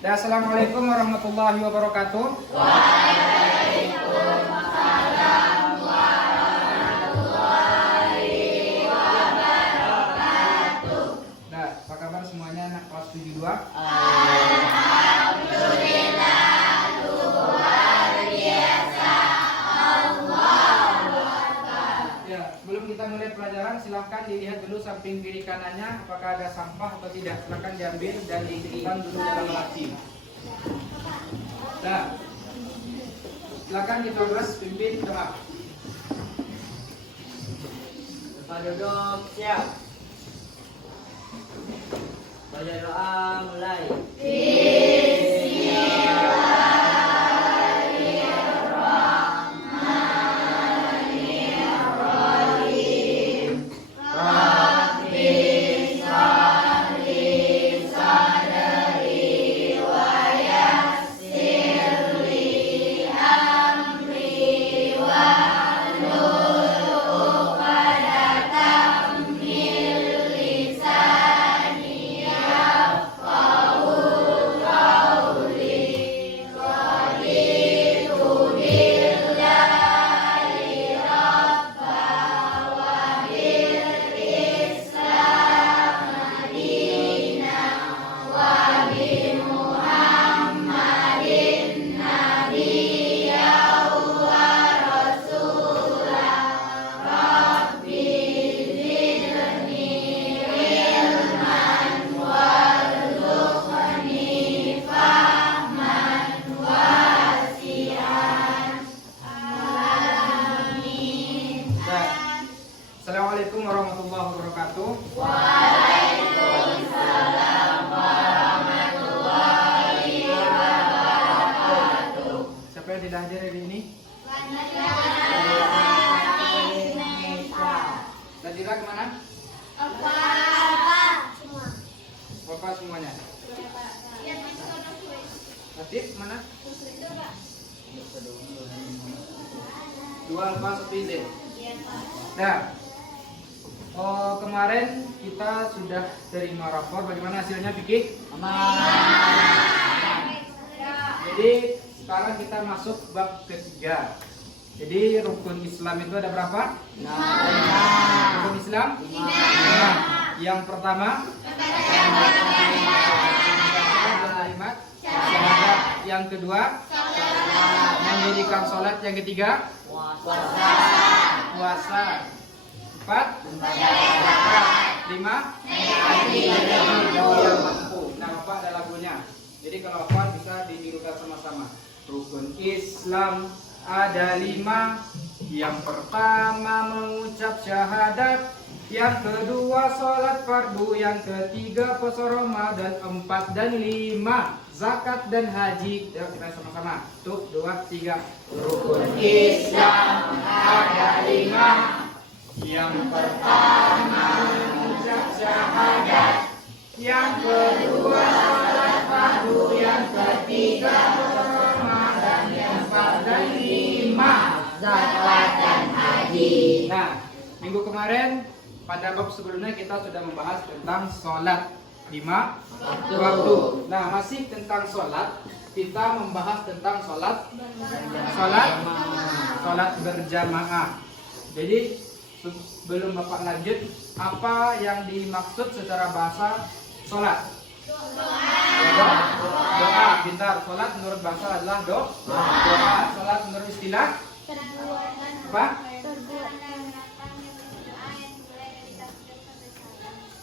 Dan assalamualaikum warahmatullahi wabarakatuh. Waalaikumsalam warahmatullahi wabarakatuh. Nah, apa kabar semuanya anak kelas 72? Alhamdulillah, luar biasa. Allahu Akbar. Ya, sebelum kita mulai pelajaran, silahkan dilihat dulu samping kiri kanannya apakah ada sampah atau tidak. Silahkan diambil dan diisikan dulu dalam laci. Nah, silahkan dicoblos pimpin tengah. Tempat duduk siap. Baca doa mulai. Assalamualaikum warahmatullahi wabarakatuh. Waalaikumsalam warahmatullahi wabarakatuh. Siapa yang tidak hadir hari ini? Nadira kemana? Bapak semuanya. Latif mana? Dua alfa sepizen. Nah, kemarin kita sudah terima rapor. Bagaimana hasilnya, Vicky? Jadi sekarang kita masuk bab ketiga. Jadi rukun Islam itu ada berapa? Rukun Islam? 5. Yang pertama kalimat syahadat. Yang kedua mendirikan sholat. Yang ketiga puasa. 4 5 Nah, Bapak ada lagunya. Jadi kalau Bapak bisa ditirukan sama-sama. Rukun Islam ada 5. Yang pertama mengucap syahadat. Yang kedua sholat fardu. Yang ketiga puasa Ramadan. 4 dan 5 zakat dan haji. Yuk kita sama-sama. 1, 2, 3. Rukun Islam ada 5. Yang pertama mengucap syahadat. Yang kedua sholat fardu. Yang ketiga puasa Ramadan. Yang 4 dan 5 Zakat dan haji. Nah, minggu kemarin pada bab sebelumnya kita sudah membahas tentang sholat 5 waktu. Nah, masih tentang sholat, kita membahas tentang sholat berjamaah. Jadi sebelum Bapak lanjut, apa yang dimaksud secara bahasa sholat? Doa. Pintar. Sholat menurut bahasa adalah doa. Sholat menurut istilah apa?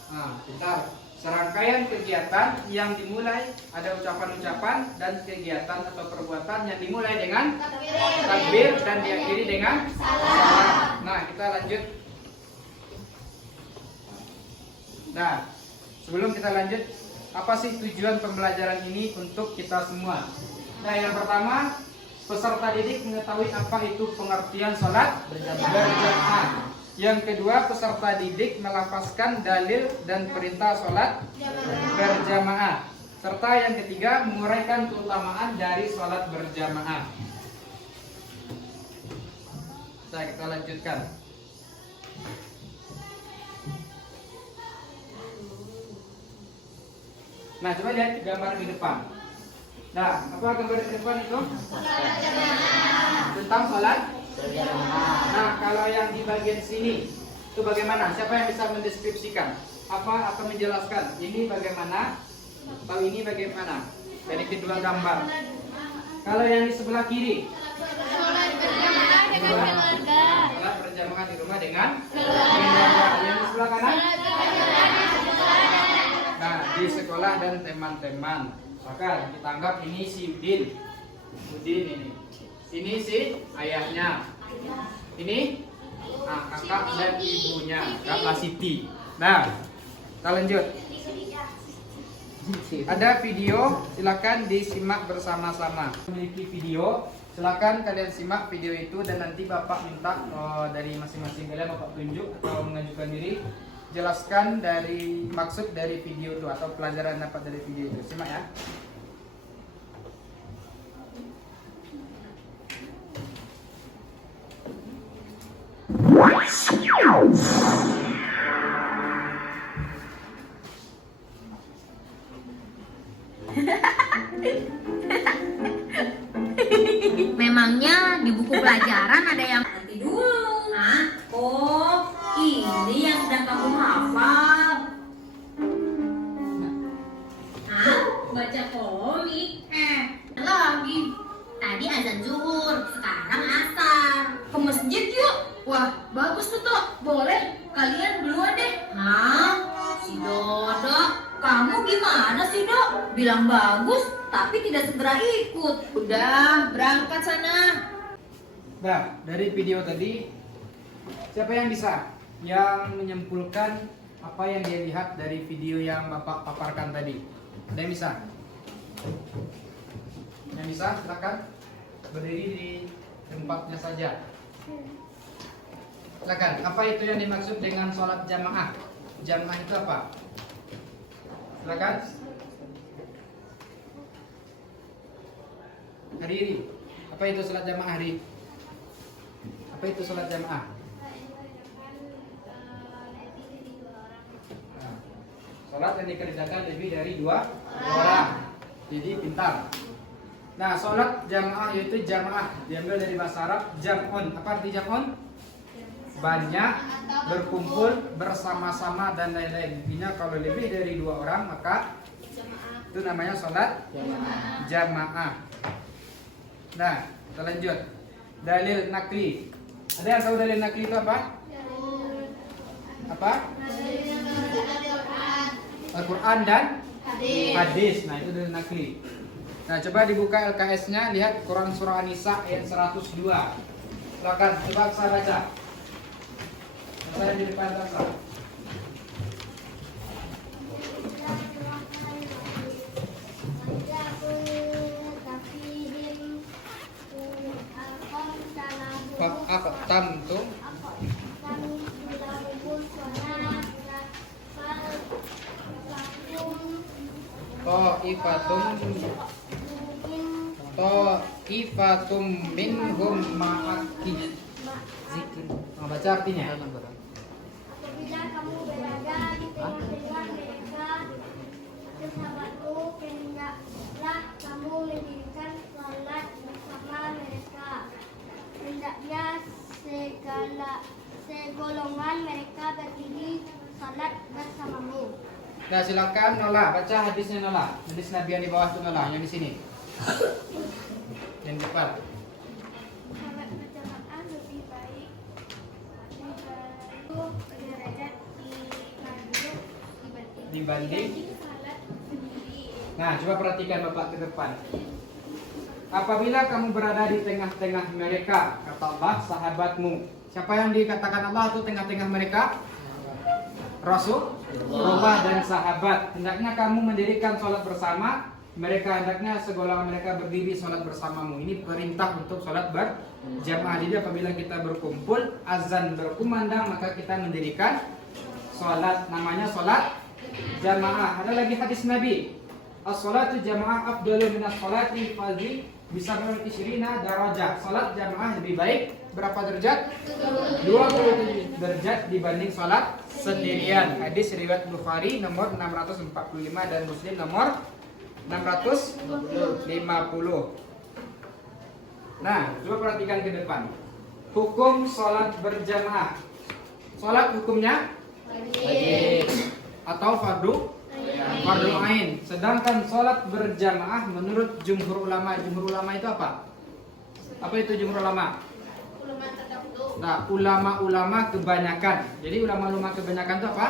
Nah, pintar. Serangkaian kegiatan yang dimulai, ada ucapan-ucapan dan kegiatan atau perbuatan yang dimulai dengan takbir dan diakhiri dengan salam. Nah, kita lanjut. Nah, sebelum kita lanjut, apa sih tujuan pembelajaran ini untuk kita semua? Nah, yang pertama, peserta didik mengetahui apa itu pengertian sholat berjamaah. Yang kedua, peserta didik melafazkan dalil dan perintah sholat berjamaah. Serta yang ketiga, menguraikan keutamaan dari sholat berjamaah. Nah, kita lanjutkan. Nah, coba lihat gambar di depan. Nah, apa gambar di depan itu? Tentang sholat. Nah, kalau yang di bagian sini itu bagaimana? Siapa yang bisa mendeskripsikan? Apa akan menjelaskan? Ini bagaimana? Tahu ini bagaimana? Dari kedua gambar. Kalau yang di sebelah kiri, sholat berjamaah di rumah dengan keluarga. Yang di sebelah kanan, nah di sekolah dan teman-teman. Maka kita anggap ini si Udin. Udin ini. Ini si ayahnya. Ini kakak dan ibunya, Kak Siti. Nah, kita lanjut. Ada video, silakan disimak bersama-sama. Memiliki video, silakan kalian simak video itu dan nanti Bapak minta dari masing-masing kalian Bapak tunjuk atau mengajukan diri, jelaskan dari maksud dari video itu atau pelajaran dapat dari video itu. Simak ya. Memangnya di buku pelajaran ada yang nanti dulu. Hah? Oh, ini yang sedang kamu hafal. Hah? Baca komik? Lagi. Tadi azan zuhur, sekarang asar. Ke masjid yuk. Wah, bagus tuh, Tok. Boleh. Kalian duluan deh. Hah? Si Dodo, kamu gimana sih, Dok? Bilang bagus, tapi tidak segera ikut. Udah, berangkat sana. Nah, dari video tadi, siapa yang bisa yang menyimpulkan apa yang dia lihat dari video yang Bapak paparkan tadi? Ada yang bisa? Yang bisa, silakan berdiri di tempatnya saja. Silakan. Apa itu yang dimaksud dengan sholat jamaah? Jamaah itu apa? Silakan. Hari, apa itu sholat jamaah hari? Apa itu sholat jamaah? Nah, sholat yang dikerjakan lebih dari dua orang. Jadi pintar. Nah, sholat jamaah yaitu jamaah diambil dari bahasa Arab jam'un. Apa arti jam'un? Banyak, berkumpul, bersama-sama dan lain-lain. Intinya kalau lebih dari dua orang maka itu namanya sholat jamaah. Nah, kita lanjut. Dalil nakli. Ada yang tahu dalil nakli itu apa? Apa? Al-Quran dan hadis. Nah, itu dalil nakli. Nah, coba dibuka LKS-nya, lihat Quran surah An-Nisa ayat 102. Silakan, coba saya baca. Saya di depan saya. Aqtamtu Ta'ifatum minhum ma'aki. Zikir. Baca artinya. Apabila kamu berada di tengah-tengah mereka, sahabatku, hendaklah kamu mendirikan salat bersama mereka. Hendaknya segolongan mereka berdiri salat bersamamu. Nah, silakan Nola, baca hadisnya Nola. Hadis Nabi yang di bawah itu Nola, yang di sini. Yang depan. Salat berjamaah lebih baik derajat dibanding. salat sendiri. Nah, coba perhatikan Bapak ke depan. Apabila kamu berada di tengah-tengah mereka, kata Allah, sahabatmu. Siapa yang dikatakan Allah itu tengah-tengah mereka? Rasulullah dan sahabat. Hendaknya kamu mendirikan sholat bersama mereka, hendaknya segolongan mereka berdiri sholat bersamamu. Ini perintah untuk sholat berjamaah. Jadi apabila kita berkumpul, azan berkumandang, maka kita mendirikan sholat. Namanya sholat jamaah. Ada lagi hadis Nabi, as-sholatu jamaah afdalu minas sholati fadhi bisa isyrina darajah. Sholat jamaah lebih baik berapa derajat? 27 derajat dibanding sholat sendirian. Hadis riwayat Bukhari nomor 645 dan Muslim nomor 650. Nah, coba perhatikan ke depan. Hukum sholat berjamaah. Sholat hukumnya Wajib. atau fardu ain. Sedangkan sholat berjamaah menurut jumhur ulama itu apa? Apa itu jumhur ulama? Nah, ulama-ulama kebanyakan. Jadi ulama-ulama kebanyakan itu apa?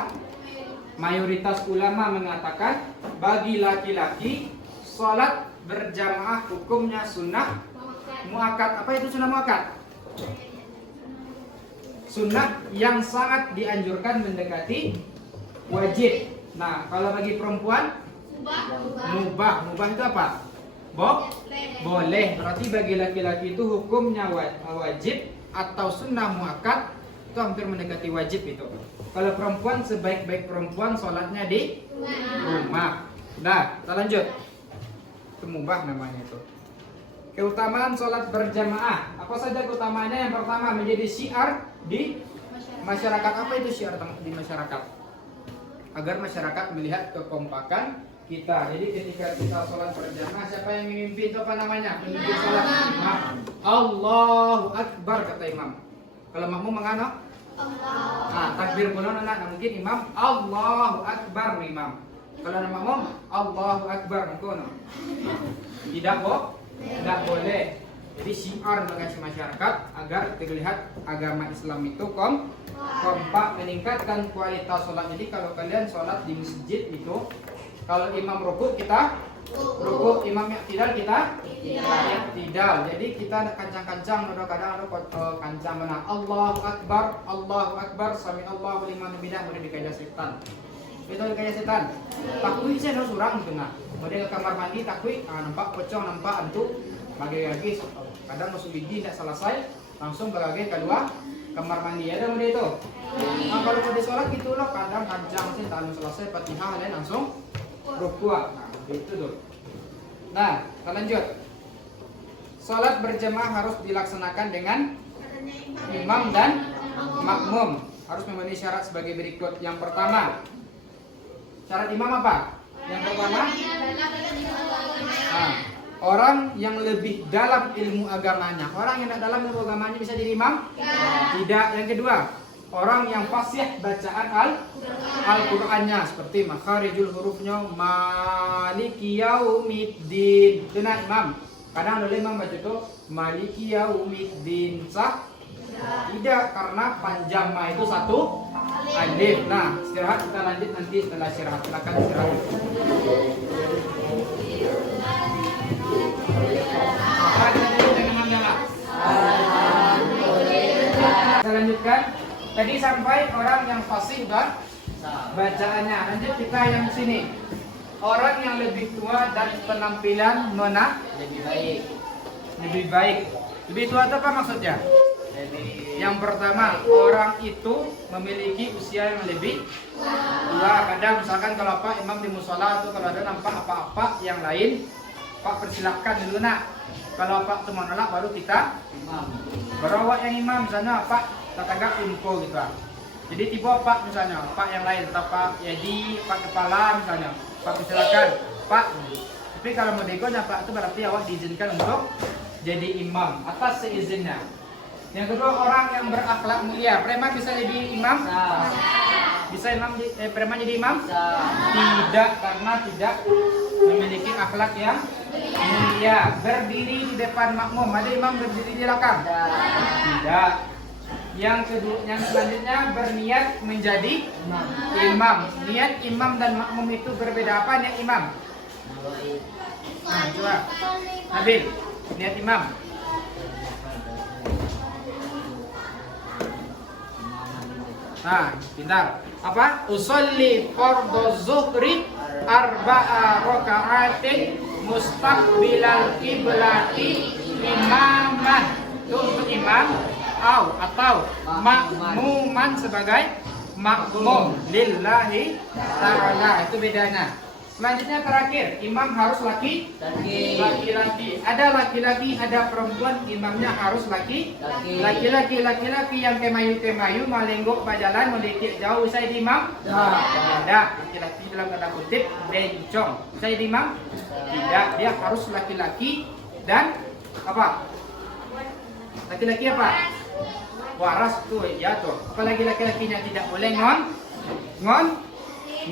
Mayoritas ulama mengatakan bagi laki-laki sholat berjamaah hukumnya sunnah muakkad. Apa itu sunnah muakkad? Sunnah yang sangat dianjurkan mendekati wajib. Nah, kalau bagi perempuan mubah. Mubah itu apa? Boleh. Berarti bagi laki-laki itu hukumnya wajib atau sunnah muakkad, itu hampir mendekati wajib itu. Kalau perempuan, sebaik-baik perempuan sholatnya di rumah. Nah, kita lanjut. Itu mubah namanya itu. Keutamaan sholat berjamaah. Apa saja keutamaannya? Yang pertama, menjadi syiar di masyarakat. Apa itu syiar di masyarakat? Agar masyarakat melihat kekompakan kita. Jadi ketika kita sholat berjamaah, siapa yang memimpin itu apa namanya? Pemimpin sholat imam. Allahu Akbar kata imam. Kalau makmum mengano? Takbir pun anak mungkin imam Allahu Akbar imam. Kalau makmum Allahu Akbar mungkin. Tidak boleh. Jadi syiar bagi masyarakat agar terlihat agama Islam itu kompak, meningkatkan kualitas sholat. Jadi kalau kalian sholat di masjid itu, kalau imam rukuk kita rukuk, imam i'tidal kita i'tidal. Jadi kita kancang-kancang, kadang ada kancang mana Allahu Akbar, sami Allahu liman hamidah, boleh dikaya setan. Itu dikaya setan. Takwi saya harus surang gitu nah. Model kamar mandi takwi, nampak pocong, nampak antu, bagi-bagi. Kadang masuk gigi tidak selesai, langsung bagi kedua kamar mandi. Ada model itu. Nah, kalau mau di sholat gitu loh, kadang kancang sih, tak selesai Fatihah, lain langsung rukuk. Nah, itu tuh. Nah, kita lanjut. Sholat berjamaah harus dilaksanakan dengan imam dan makmum. Harus memenuhi syarat sebagai berikut. Yang pertama, syarat imam apa? Yang pertama, orang yang lebih dalam ilmu agamanya. Orang yang tidak dalam ilmu agamanya bisa jadi imam? Tidak. Yang kedua, orang yang fasih bacaan Al-Qur'annya, seperti makharijul hurufnya, maliki yaumiddin. Itu nah imam. Kadang ada imam baca itu maliki yaumiddin, sah? Tidak, karena panjang ma itu satu alif. Nah, istirahat, kita lanjut nanti setelah istirahat. Silakan istirahat. Kita lanjutkan. Tadi sampai orang yang fasih dan bacaannya. Lanjut kita yang sini. Orang yang lebih tua dan penampilan lebih baik. Lebih tua itu apa maksudnya? Yang pertama, orang itu memiliki usia yang lebih tua. Kadang misalkan kalau Pak imam di musola atau kalau ada nampak apa-apa yang lain, Pak persilahkan dulu nak. Kalau Pak itu menolak baru kita berawak yang imam misalnya Pak tetangga info gitu. Jadi tiba Pak misalnya Pak yang lain, Pak Yadi, Pak Kepala misalnya, Pak persilakan Pak. Tapi kalau mau degonya Pak itu berarti awak diizinkan untuk jadi imam atas seizinnya. Yang kedua, orang yang berakhlak mulia. Preman bisa jadi imam? Bisa preman jadi imam? Tidak, karena tidak memiliki akhlak yang mulia. Berdiri di depan makmum. Ada imam berdiri di belakang? Tidak. Yang kedua, yang selanjutnya berniat menjadi imam. Niat imam dan makmum itu berbeda. Apa niat imam? Nah, coba Nabil, niat imam. Nah, pintar. Apa? Usolli fardhu zuhri arba'a raka'atin mustaqbilal qiblati imaman. Itu untuk imam atau makmuman sebagai makmum lillahi ta'ala. Itu bedanya. Selanjutnya terakhir, imam harus laki-laki. Ada laki-laki, ada perempuan, imamnya harus laki-laki yang kemayu malenggok bajalan mendetik jauh saya di imam. Ada laki-laki dalam tanda kutip bencong. Saya di imam Tidak, dia harus laki-laki dan apa? Laki-laki apa? Waras tuh ya tuh. Apalagi laki-lakinya tidak boleh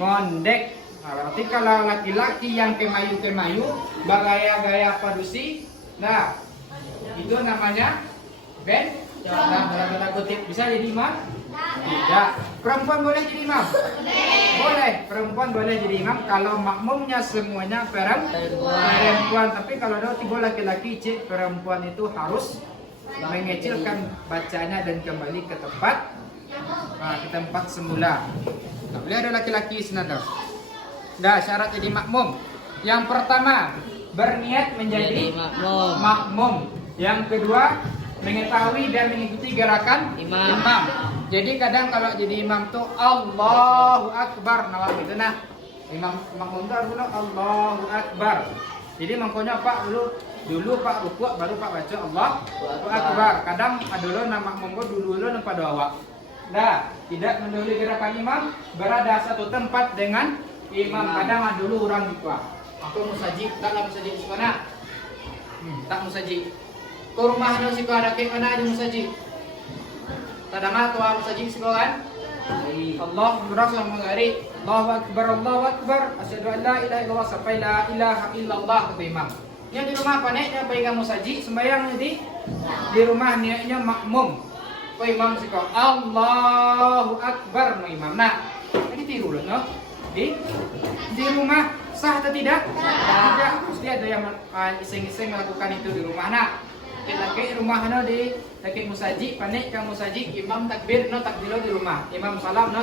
ngondek. Nah, berarti kalau laki-laki yang kemayu-kemayu, bergaya-gaya padusi, nah itu namanya nah, dalam tanda kutip bisa jadi imam? Tidak. Perempuan boleh jadi imam? Boleh. Perempuan boleh jadi imam kalau makmumnya semuanya perempuan. Tapi kalau ada tiga laki-laki, cik, perempuan itu harus mengecilkan bacanya dan kembali ke tempat semula. Nah, boleh ada laki-laki senada. Nah, syarat jadi makmum. Yang pertama, berniat menjadi makmum. Yang kedua, mengetahui dan mengikuti gerakan imam. Jadi kadang kalau jadi imam tuh Allahu Akbar nawar gitu nah. Imam makmum tuh harus bilang Allahu Akbar. Jadi makmumnya Pak dulu Pak rukuk baru Pak baca Allahu Akbar. Kadang dulu nama makmum dulu nampak doa. Nah, tidak mendahului gerakan imam, berada satu tempat dengan imam. Kadang dulu orang gitu. Aku musaji, taklah musaji di mana? Tak musaji. Ke rumah ada siko ada ke mana aja musaji. Tadama tua musaji siko kan? Allah berasal mengari Allahu Akbar asyhadu an la ilaha illallah sampai la ilaha illallah kata imam. Nya di rumah paneknya pegang musaji sembahyang di rumah niatnya makmum. Ko imam siko Allahu Akbar no imam. Nah, jadi tiru loh no. Di rumah sah atau tidak? Tidak. Pasti ada yang iseng-iseng melakukan itu di rumah. Nah, laki rumah no di laki musaji panik kang musaji imam takbir no takbir di rumah. Imam salam no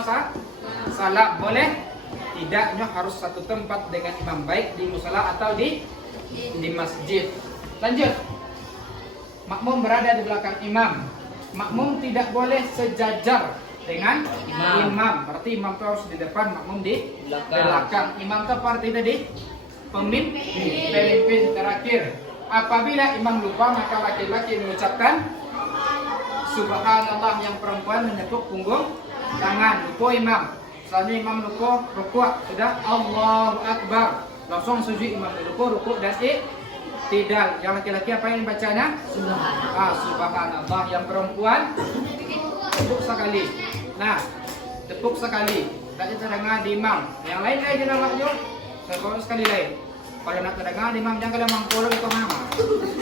salam boleh? Tidak, no harus satu tempat dengan imam, baik di musala atau di masjid. Lanjut. Makmum berada di belakang imam. Makmum tidak boleh sejajar dengan imam. Berarti imam itu harus di depan, makmum di belakang. Imam itu apa arti tadi? Pemimpin terakhir. Apabila imam lupa, maka laki-laki mengucapkan Subhanallah, yang perempuan menepuk punggung tangan. Lupa imam. Selanjutnya imam lupa, rukuk sudah Allahu Akbar. Langsung sujud imam rukuk dan tidak. Yang laki-laki apa yang dibacanya? Subhanallah. Yang perempuan tepuk sekali. Nah, tepuk sekali. Tadi terdengar di imam. Yang lain aja namanya. Saya sekali lain. Kalau nak terdengar di imam jangan kalian mangkolo itu nama.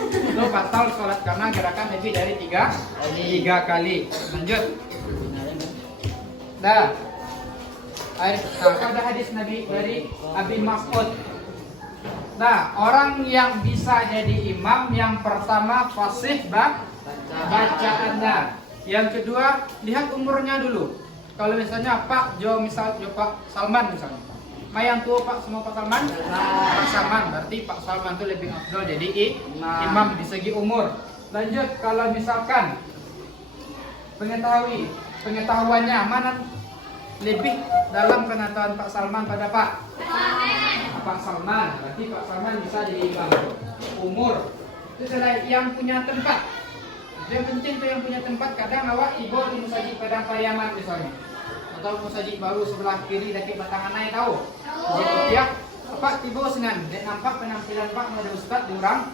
Itu batal sholat karena gerakan lebih dari tiga kali. Lanjut. Dah. Ada hadis Nabi dari Abi Mas'ud. Nah, orang yang bisa jadi imam yang pertama fasih bacaannya. Yang kedua, lihat umurnya dulu. Kalau misalnya Pak Pak Salman misalnya. Yang tua Pak Salman? Pak Salman, berarti Pak Salman itu lebih afdol jadi imam di segi umur. Lanjut, kalau misalkan pengetahuannya mana lebih dalam pengetahuan Pak Salman pada Pak Salman, berarti Pak Salman bisa jadi imam. Umur itu adalah yang punya tempat. Yang penting tuh yang punya tempat. Kadang awak ibu di musajid Padang Pariaman misalnya, atau musajid baru sebelah kiri dekat batangan naik tahu. Jadi ya, Pak tiba senan, dan nampak penampilan Pak ada ustaz diorang,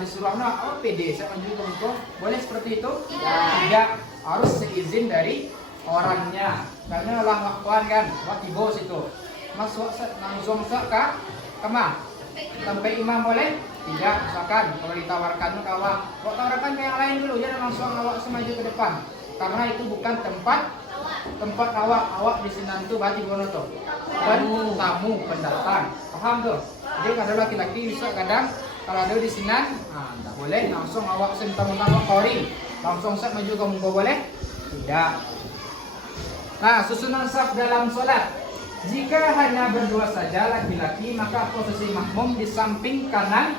disuruh PD saya menunjuk ke boleh seperti itu? Tidak, harus seizin dari orangnya. Karena lah waktuan kan, waktu bos itu masuk langsung ke kemana? Sampai imam boleh? Tidak, misalkan kalau ditawarkan kawan, kok tawarkan ke yang lain dulu, jangan langsung awak semaju ke depan. Karena itu bukan tempat awak di sini itu berarti bono tuh. Dan tamu pendatang, paham tuh? Jadi kalau laki-laki bisa kadang kalau ada di sini, tidak boleh langsung awak tamu kori, langsung set maju ke muka boleh? Tidak. Nah, susunan saf dalam sholat. Jika hanya berdua saja laki-laki, maka posisi makmum di samping kanan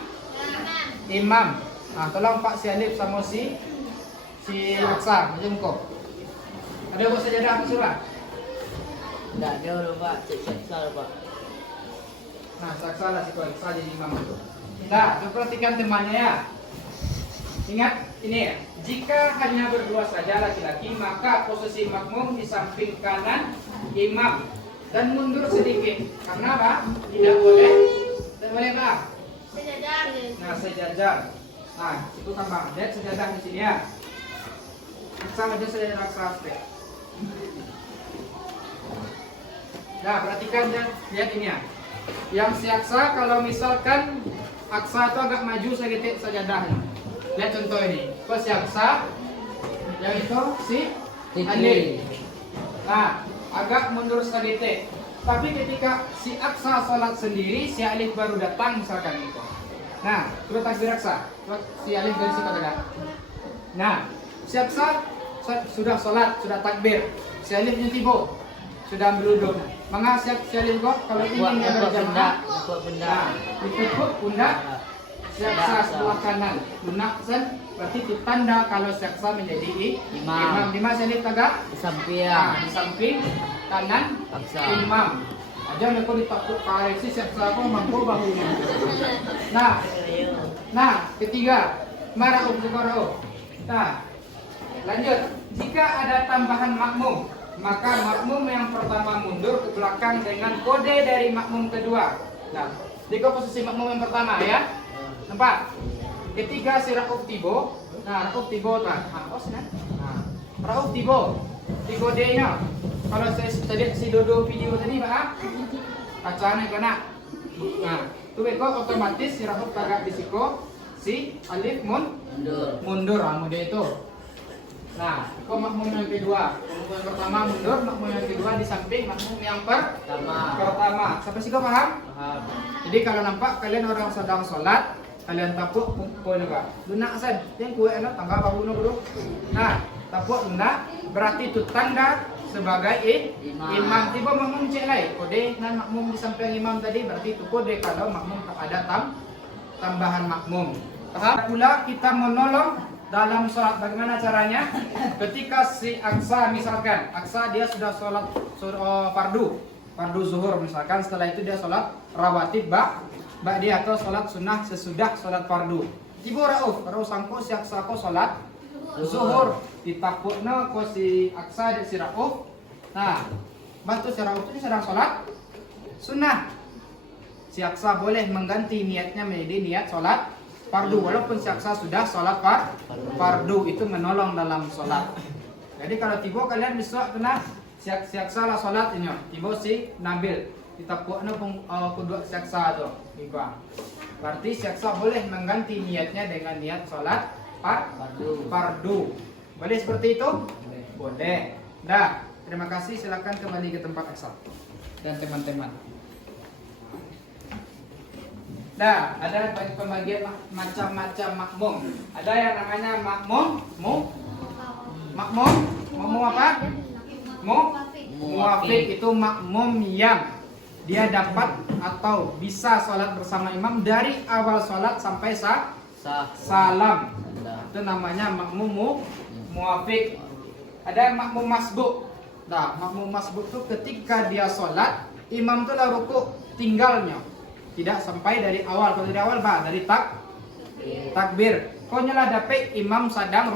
imam. Nah, tolong Pak si Alif sama si Aksa, maju muka. Ada buat sajadah apa surah? Tidak ada loh Pak, cek-cek Pak. Nah, Aksa lah si Aksa jadi imam itu. Nah, perhatikan temannya ya. Ingat ini ya. Jika hanya berdua saja laki-laki, maka posisi makmum di samping kanan imam dan mundur sedikit. Karena apa? Tidak boleh Pak. Nah, sejajar. Nah, itu tambah. Lihat sejadah di sini ya. Sama aja sejadah aksa aspek. Nah, perhatikan ya, lihat ini ya. Yang si aksa kalau misalkan aksa itu agak maju sedikit sajadahnya. Lihat contoh ini. Kalau si aksa, yang itu si alif. Nah, agak mundur sedikit. Tapi ketika si aksa sholat sendiri, si alif baru datang misalkan itu. Nah, terus takbir aksa. Terus si alif dari situ ada. Nah, si aksa sudah sholat, sudah takbir. Si alifnya tiba, sudah ambil wudhu. Maka si alif kok kalau ingin dia berjamaah, nah, ditekuk pundak. Si aksa sebelah kanan, pundak sen. Berarti itu tanda kalau si aksa menjadi imam. Di mana si alif tagak? Di samping. Nah, di samping kanan Aksa. imam. Aja mereka ditakut kare si siapa mampu bahunya. Nah, ketiga mara'u fuqara'u. Nah, lanjut. Jika ada tambahan makmum, maka makmum yang pertama mundur ke belakang dengan kode dari makmum kedua. Nah, di posisi makmum yang pertama ya. Nampak? Ketiga si Rauf tibo. Nah, Rauf tibo tak. Nah, Rauf tibo. Di kodenya. Kalau saya tadi si Dodo video tadi, Pak, kacanya kena. Nah, itu beko otomatis si Rauf tagak di siko, si alif mundur, mundur itu. Nah, kok makmum yang kedua, makmum yang pertama mundur, makmum yang kedua di samping makmum yang pertama. Sampai sih kau paham? Paham. Jadi kalau nampak kalian orang sedang sholat, kalian tapuk pukul juga. Lunak sen, yang kue enak tangga bahu dulu. Nah, tapuk lunak berarti itu tanda sebagai imam. Tiba makmum cek lain kode nan makmum di samping imam tadi berarti itu kode kalau makmum tak ada tambahan makmum. Paham pula kita menolong dalam sholat. Bagaimana caranya? Ketika si aksa misalkan aksa dia sudah sholat fardu zuhur misalkan, setelah itu dia sholat rawatib dia atau sholat sunnah sesudah sholat fardu. Tiba Rauf sangko si aksa ko sholat zuhur ditakutna ko si aksa dan si Rauf. Nah, bantu si Rauf itu sedang sholat sunnah. Si aksa boleh mengganti niatnya menjadi niat sholat fardu walaupun si aksa sudah sholat fardu. Itu menolong dalam sholat. Jadi kalau tiba kalian bisa kena si aksa lah sholat ini. Tiba si Nabil ditakutna kedua si aksa tu. Berarti si aksa boleh mengganti niatnya dengan niat sholat fardu. Boleh seperti itu? Boleh. Dah, terima kasih. Silakan kembali ke tempat asal dan teman-teman. Dah, ada pembagian macam-macam makmum. Ada yang namanya makmum apa? Muwafiq itu makmum yang dia dapat atau bisa sholat bersama imam dari awal sholat sampai salam. Itu namanya makmum muwafiq. Ada makmum masbuk. Nah, makmum masbuk itu ketika dia sholat, imam itu lah ruku tinggalnya. Tidak sampai dari awal. Kalau dari awal dari takbir. Kau nyala dapet imam sedang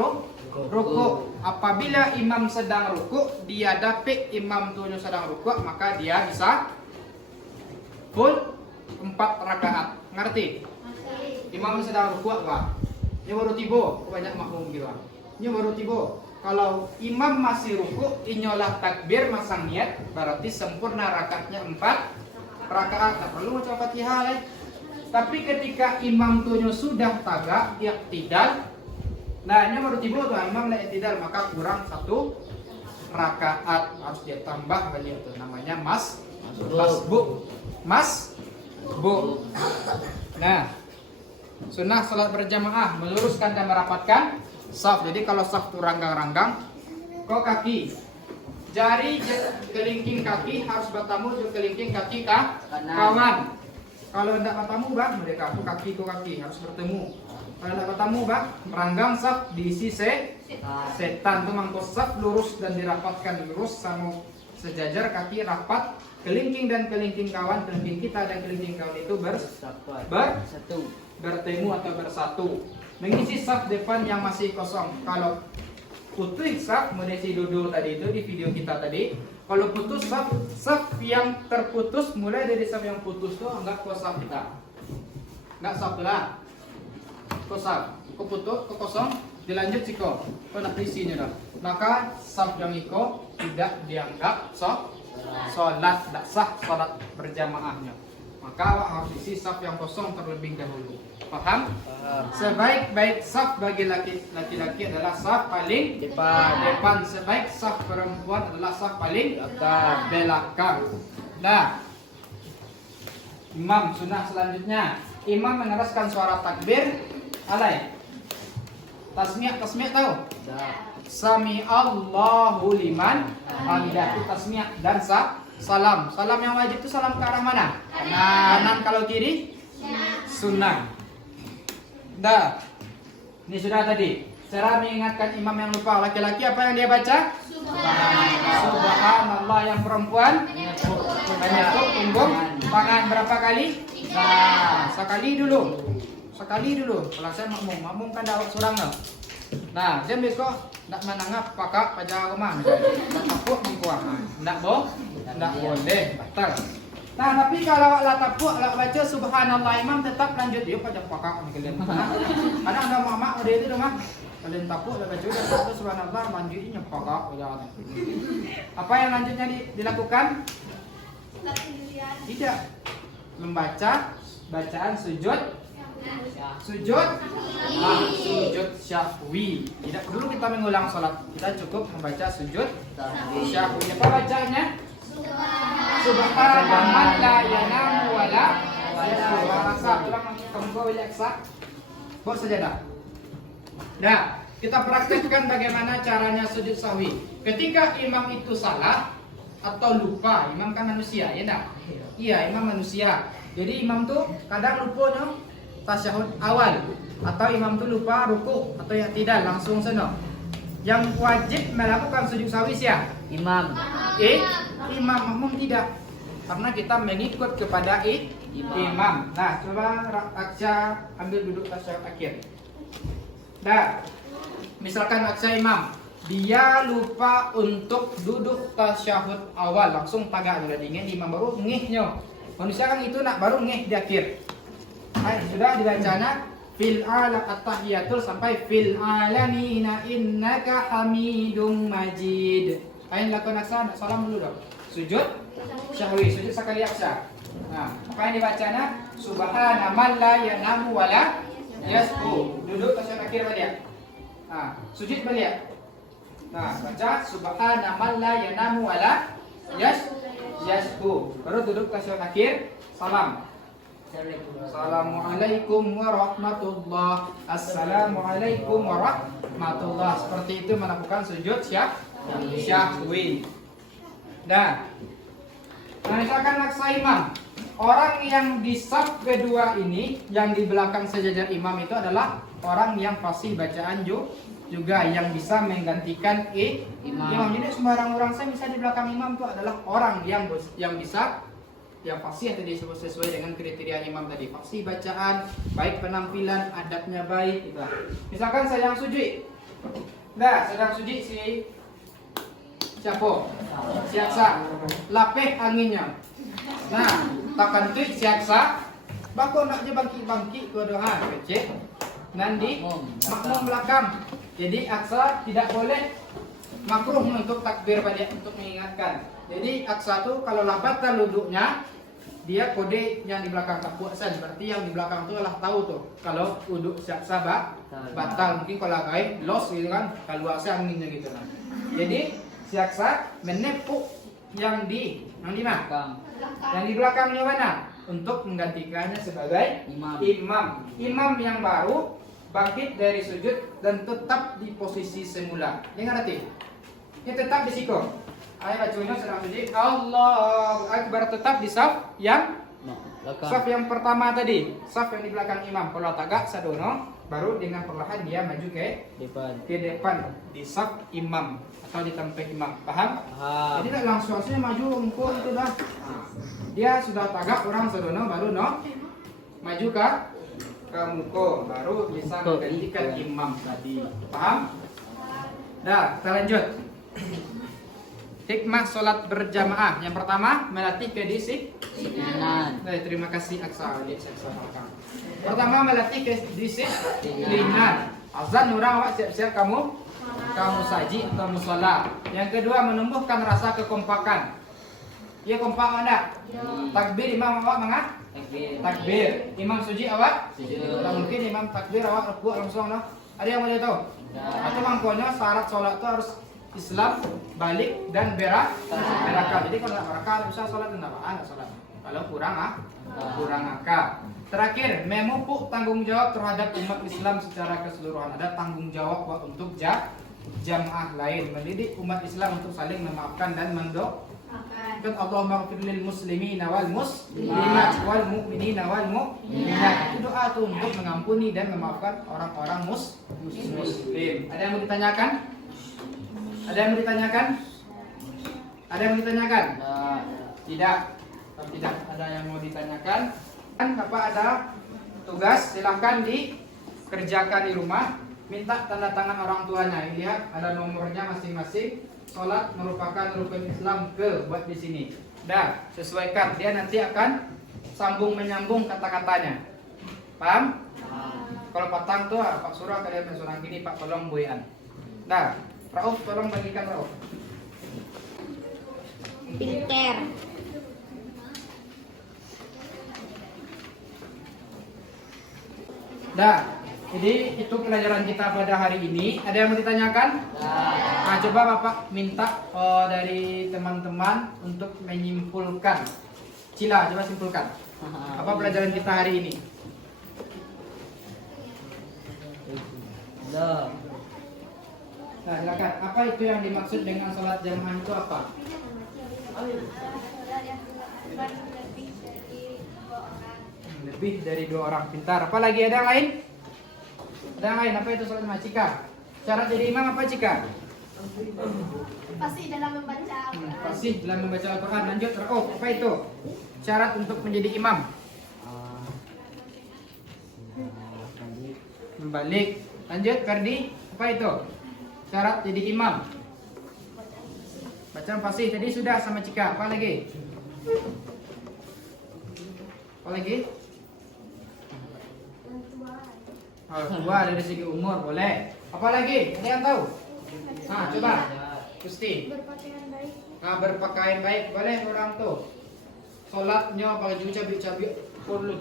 ruku. Apabila imam sedang ruku, dia dapet imam tu sedang ruku, maka dia bisa full 4 rakaat. Ngerti? Imam sedang ruku apa? Ini baru tiba, banyak makmum gitu. Ini baru tiba. Kalau imam masih ruku, inyolah takbir masang niat, berarti sempurna rakaatnya 4 rakaat. Tak perlu macam Fatihah. Tapi ketika imam tuh sudah tagak iktidal, nah ini baru tiba tuh imam lah iktidal, maka kurang 1 rakaat harus dia tambah balik itu. Namanya masbuk. Nah, sunnah salat berjamaah meluruskan dan merapatkan saf. Jadi kalau saf itu ranggang-ranggang, kok kaki jari kelingking kaki harus bertemu dengan kelingking kaki kawan. Kalau tidak bertemu mereka tuh kaki ke kaki harus bertemu. Kalau tidak bertemu ranggang saf diisi setan tuh mangkos saf lurus dan dirapatkan lurus sama sejajar kaki rapat. Kelingking dan kelingking kawan, kelingking kita dan kelingking kawan itu bertemu atau bersatu, mengisi saf depan yang masih kosong. Kalau putus saf, menesi duduk tadi itu di video kita tadi. Kalau putus saf yang terputus mulai dari saf yang putus tuh anggap saf kita, nggak saf lah. kau saf, kau putus, kau kosong, dilanjut sih kau nak isinya dah. Maka saf yang iko tidak dianggap sholat, tidak sah sholat berjamaahnya. Maka awak harus isi saf yang kosong terlebih dahulu. Paham? Sebaik-baik saf bagi laki-laki adalah saf paling depan. Sebaik saf perempuan adalah saf paling belakang. Nah, imam sunnah selanjutnya. Imam meneruskan suara takbir. Alai. Tasmiyah tahu? Sami Allahu liman hamidah. Itu tasmiyah dan salam. Salam yang wajib itu salam ke arah mana? Kanan. Kalau kiri? Sunnah. Dah. Ini sudah tadi. Cara mengingatkan imam yang lupa. Laki-laki apa yang dia baca? Subhanallah. Yang perempuan menyatu punggung tangan berapa kali? Nah, sekali dulu. Kalau saya makmum kan dah awak surang dah. Nah, dia besok nak menanggap pakak pada rumah. Tak tapuk mengkuah. Tak boleh, batal. Nah, tapi kalau awak tapuk, awak baca subhanallah imam tetap lanjut dia pada pakak ni kalian. Ada mak ada itu rumah. Kalian tapuk dah baca dah subhanallah lanjutnya pakak pada. Apa yang lanjutnya dilakukan? Tidak. Membaca bacaan sujud syahwi. Tidak perlu kita mengulang salat. Kita cukup membaca sujud syahwi. Apa bacanya? Subhanallah la yanamu wala yasbah. Ulang kamu boleh aksa. Buat sajadah. Nah, kita praktekkan bagaimana caranya sujud sahwi. Ketika imam itu salah atau lupa, imam kan manusia, ya enggak? Iya, imam manusia. Jadi imam tuh kadang lupa no tasyahud awal, atau imam tuh lupa ruku atau yang tidak langsung seno. Yang wajib melakukan sujud sahwi siapa? Imam. Imam, makmum tidak. Karena kita mengikut kepada imam. Nah, coba Aksa ambil duduk tasyahud akhir. Nah, misalkan Aksa imam, dia lupa untuk duduk tasyahud awal, langsung tagak sudah dingin imam baru ngehnya. Manusia kan itu nak baru ngeh di akhir. Sudah dibacanya fil alam at-tahiyatul sampai fil alamina innaka hamidum majid. Ain lakukan aksa salam dulu dong. Sujud syahwi, sujud sekali aksa. Nah, apa yang dibacanya? Subhana man la yanamu wala yasbu. Duduk tasyahud akhir balik. Nah, sujud balik. Nah, baca subhana man la yanamu wala yasbu. Baru duduk tasyahud akhir, salam. Assalamualaikum warahmatullah. Assalamualaikum warahmatullah. Seperti itu melakukan sujud syahwi. Nah, misalkan aksa imam, orang yang di saf kedua ini, yang di belakang sejajar imam itu adalah orang yang fasih bacaan juga yang bisa menggantikan imam. Jadi sembarang orang saya bisa di belakang imam itu adalah orang yang bisa yang fasih tadi sesuai dengan kriteria imam tadi. Fasih bacaan, baik penampilan, adabnya baik gitu. Misalkan saya yang sujud. Nah, sedang sujud si siapa? Si Aksa. Lapeh anginnya. Nah, takkan tu si Aksa bako nak je bangkit ke doa kecil. Nanti makmum belakang. Jadi Aksa tidak boleh makruh untuk takbir balik untuk mengingatkan. Jadi Aksa tu kalau batal duduknya, dia kode yang di belakang tak puasan. Berarti yang di belakang tu adalah tahu tuh kalau duduk Aksa batal. Mungkin kalau gaib los gitu kan, kalau Aksa anginnya gitu kan. Jadi si Aksa menepuk yang di mana? Yang di belakangnya mana? Untuk menggantikannya sebagai imam. Imam yang baru bangkit dari sujud dan tetap di posisi semula. Dengar hati. Ini tetap di siku. Ayo bacanya sedang sujud. Allahu Akbar, tetap di saf yang pertama tadi. Saf yang di belakang imam. Kalau tagak sadono, baru dengan perlahan dia maju ke depan di saf imam atau di tempat imam. Paham? Jadi tak langsung saja maju engkau itu dah. Dia sudah tagak orang sadono baru maju ke muka, baru bisa menggantikan imam tadi. Paham? Dah, kita lanjut. hikmah sholat berjamaah. Yang pertama, melatih kedisiplinan. Baik, terima kasih Aksa. Pertama, melatih kedisiplinan. Azan orang awak siap-siap kamu saji atau musola. Yang kedua, menumbuhkan rasa kekompakan. Ya kompak ada. Takbir imam awak mengah? Takbir. Imam suji awak? Tak mungkin imam takbir awak rukuk langsung noh. Ada yang mau tahu? Atau mangkonya syarat sholat itu harus Islam, balik dan berakal. Jadi kalau nggak berakal bisa sholat dan nggak sholat. Kalau kurang akal. Terakhir, memupuk tanggung jawab terhadap umat Islam secara keseluruhan. Ada tanggung jawab untuk jamaah lain, mendidik umat Islam untuk saling memaafkan dan mendoakan. Allahumma ighfir lil muslimina wal muslimat wal mu'minina wal mu'minat. Itu doa tuh untuk mengampuni dan memaafkan orang-orang muslim. Ada yang mau ditanyakan? Ada yang mau ditanyakan? Ada yang mau ditanyakan? Tidak. Tidak ada yang mau ditanyakan. Bapak ada tugas, silahkan dikerjakan di rumah. Minta tanda tangan orang tuanya. Lihat ada nomornya masing-masing. Sholat merupakan rukun Islam buat di sini. Dah, sesuaikan. Dia nanti akan sambung menyambung kata-katanya. Paham? Kalau patang tuh Pak Surah kalian mensurang gini, Pak tolong buian. Dah, Rauf tolong bagikan Rauf. Pinter. Dah, jadi itu pelajaran kita pada hari ini. Ada yang mau ditanyakan? Nah, coba Bapak minta dari teman-teman untuk menyimpulkan. Cila, coba simpulkan. Apa pelajaran kita hari ini? Nah, silakan. Apa itu yang dimaksud dengan sholat jamaah itu apa? Sholat yang dilakukan lebih dari 2 orang. Lebih dari 2 orang. Pintar. Apa lagi, ada yang lain? Ada yang lain? Apa itu sholat jamaah? Cika? Syarat jadi imam apa Cika? Pasti dalam membaca Al-Quran. Fasih dalam membaca Al-Quran. Lanjut, Rauf, apa itu? Syarat untuk menjadi imam? Membalik. Lanjut, Ferdi, apa itu? Syarat jadi imam? Bacaan fasih tadi sudah sama Cika. Apa lagi? Apa lagi? Tua dari segi umur boleh. Apa lagi? Ada yang tahu? Nah, coba. Gusti. Berpakaian baik. Nah, berpakaian baik boleh orang tuh. Salatnya baju cabi-cabi perlu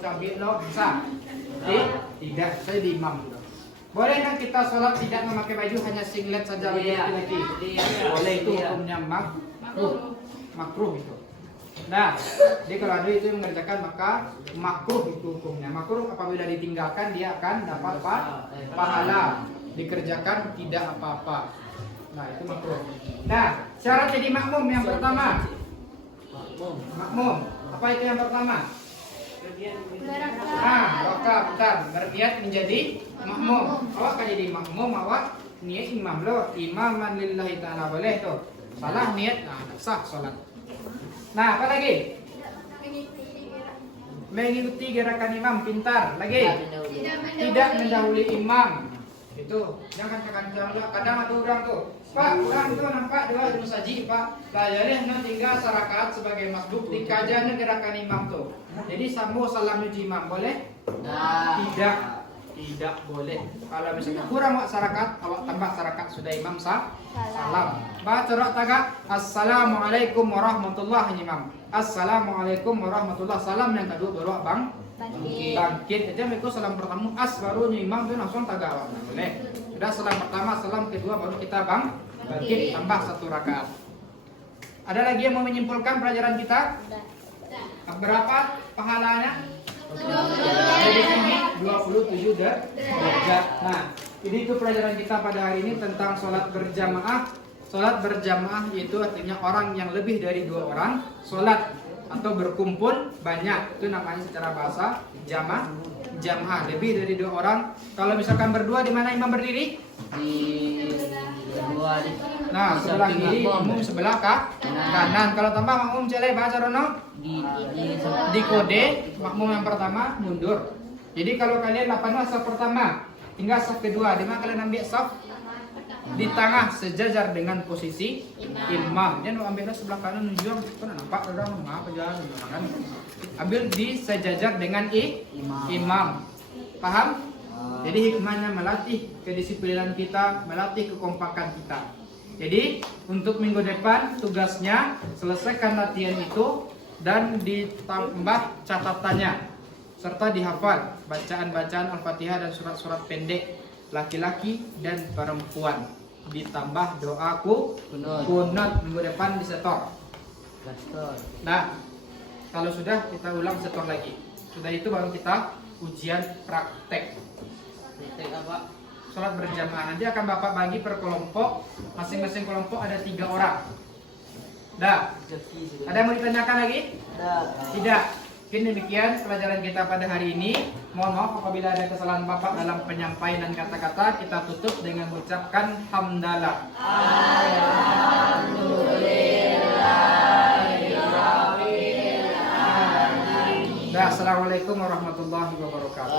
cabi lo bisa. Tidak, saya di imam. Boleh kan kita sholat tidak memakai baju, hanya singlet saja bagi laki-laki? Boleh, itu hukumnya makruh itu. Nah, jadi kalau ada itu yang mengerjakan maka makruh itu hukumnya. Makruh apabila ditinggalkan dia akan dapat pahala. Dikerjakan tidak apa-apa. Nah, itu makruh. Nah, syarat jadi makmum yang pertama. Makmum. Apa itu yang pertama? Wakaf, bentar. Berniat menjadi makmum. Awak kan jadi makmum, awak niat imam lo. Imaman lillahi ta'ala boleh tuh. Salah niat, nah sah sholat. Nah, apa lagi? Mengikuti gerakan imam, pintar. Lagi? Tidak mendahului imam. Itu, jangan kadang ada orang tuh. Pak, orang tuh nampak dua ilmu saji, Pak. Layarnya tinggal sarakaat sebagai makhluk dikajanya gerakan imam tuh. Jadi sambung salam nyuci imam, boleh? Tidak boleh. Kalau misalnya kurang masyarakat, awak tambah masyarakat sudah imam salam. Baca corak tagak. Assalamualaikum warahmatullahi imam. Assalamualaikum warahmatullahi. Salam yang kedua baru bang. Bangkit. Jadi mereka salam pertama as baru imam tu langsung tagak awak. Boleh. Sudah salam pertama, salam kedua baru kita bangkit tambah 1 rakaat. Ada lagi yang mau menyimpulkan pelajaran kita? Berapa pahalanya? Jadi ini 27 derajat. Nah, ini itu pelajaran kita pada hari ini tentang sholat berjamaah. Sholat berjamaah itu artinya orang yang lebih dari 2 orang sholat atau berkumpul banyak. Itu namanya secara bahasa jamaah. Lebih dari 2 orang. Kalau misalkan berdua, di mana imam berdiri? Nah, sebelah kiri, makmum sebelah kanan. Kalau tambah makmum celai baca rono di kode makmum yang pertama mundur. Jadi kalau kalian 8 saf pertama, tinggal saf kedua. Di mana kalian ambil saf di tengah sejajar dengan posisi imam. Jangan ambil sebelah kanan nunjuk, kan nampak orang ngapa jalan kan. Ambil di sejajar dengan imam. Paham? Jadi hikmahnya melatih kedisiplinan kita, melatih kekompakan kita. Jadi untuk minggu depan tugasnya selesaikan latihan itu dan ditambah catatannya serta dihafal bacaan-bacaan Al-Fatihah dan surat-surat pendek laki-laki dan perempuan. Ditambah doaku kunut minggu depan disetor. Nah, kalau sudah kita ulang setor lagi. Sudah itu baru kita ujian praktek. Sholat berjamaah nanti akan Bapak bagi per kelompok. Masing-masing kelompok ada 3 orang. Dah. Ada yang mau ditanyakan lagi? Tidak. Mungkin demikian pelajaran kita pada hari ini. Mohon maaf apabila ada kesalahan Bapak dalam penyampaian dan kata-kata. Kita tutup dengan mengucapkan hamdalah. Alhamdulillah. Assalamualaikum warahmatullahi wabarakatuh.